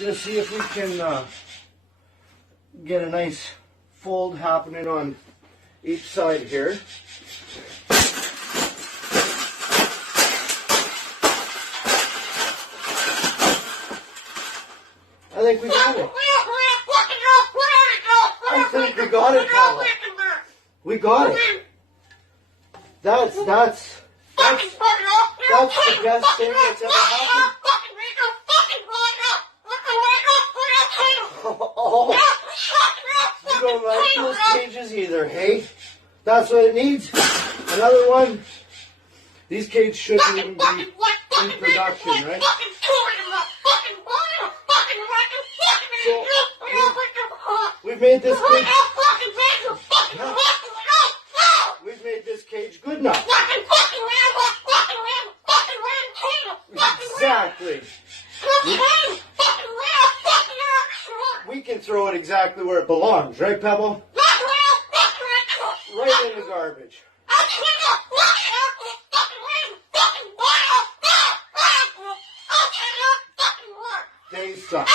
Just see if we can get a nice fold happening on each side here. I think we got it. I think we got it, Pavel. We got it. That's the best thing that's ever happened. Oh, you don't like those cages either, hey? That's what it needs. Another one. These cages shouldn't even be in production, right? So, we've made this cage. We've made this cage good enough. Exactly. We can throw it exactly where it belongs, right, Pebble? Right in the garbage. They suck.